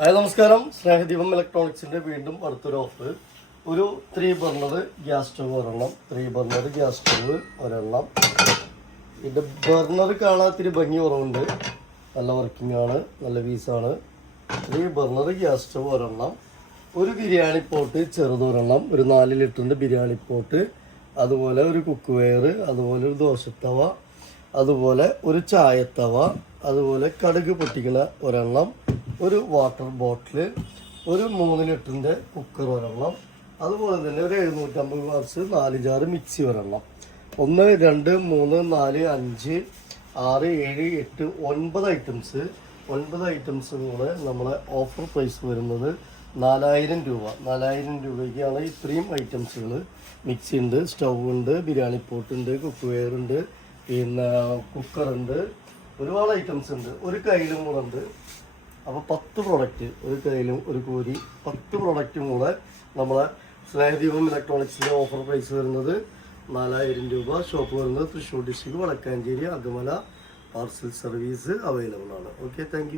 Hi നമസ്കാരം. സ്നേഹദീപം ഇലക്ട്രോണിക്സിന്റെ വീണ്ടും അടുത്തൊരു ഓഫർ. ഒരു ത്രീ ബർണർ ഗ്യാസ് സ്റ്റവ് ഒരെണ്ണം. ത്രീ ബർണർ ഗ്യാസ് സ്റ്റവ് ഒരെണ്ണം. ഇതിന്റെ ബർണർ കാണാൻ ഇത്തിരി ഭംഗി കുറവുണ്ട്. നല്ല വർക്കിംഗ് ആണ് നല്ല പീസാണ് ത്രീ ബർണർ ഗ്യാസ് സ്റ്റവ് ഒരെണ്ണം. ഒരു ബിരിയാണി പോട്ട് ചെറുതൊരെണ്ണം ഒരു നാല് ലിറ്ററിന്റെ ബിരിയാണി പോട്ട്. അതുപോലെ ഒരു കുക്ക് വെയർ അതുപോലെ ഒരു ദോശത്തവ അതുപോലെ ഒരു ചായത്തവ അതുപോലെ കടുക് പൊട്ടിക്കുന്ന ഒരെണ്ണം. ഒരു വാട്ടർ ബോട്ടിൽ ഒരു മൂന്ന് ലിറ്ററിന്റെ കുക്കർ ഒരെണ്ണം അതുപോലെ തന്നെ ഒരു എഴുന്നൂറ്റമ്പത് ഗ്ലാസ് നാല് ജാറ് മിക്സി ഒരെണ്ണം. ഒന്ന് രണ്ട് മൂന്ന് നാല് അഞ്ച് ആറ് ഏഴ് എട്ട് ഒൻപത് ഐറ്റംസ് ഒൻപത് ഐറ്റംസ് കൂടെ നമ്മളെ ഓഫർ പ്രൈസ് വരുന്നത് നാലായിരം രൂപ. നാലായിരം രൂപയ്ക്കാണ് ഇത്രയും ഐറ്റംസുകൾ മിക്സി ഉണ്ട് സ്റ്റൗ ഉണ്ട് ബിരിയാണി പോട്ടുണ്ട് കുക്ക് വെയർ ഉണ്ട് പിന്നെ കുക്കറുണ്ട് ഒരുപാട് ഐറ്റംസ് ഉണ്ട് ഒരു കയ്യിലും കൂടെ ഉണ്ട് അപ്പോൾ പത്ത് പ്രൊഡക്റ്റ് ഒരു കയ്യിലും ഒരു കോരി പത്ത് പ്രൊഡക്റ്റും കൂടെ നമ്മളെ സ്നേഹദീപം ഇലക്ട്രോണിക്സിന്റെ ഓഫർ പ്രൈസ് വരുന്നത് നാലായിരം രൂപ. ഷോപ്പ് വരുന്നത് Thrissur district Vadakkanchery Akamala parcel service available ആണ്. Okay thank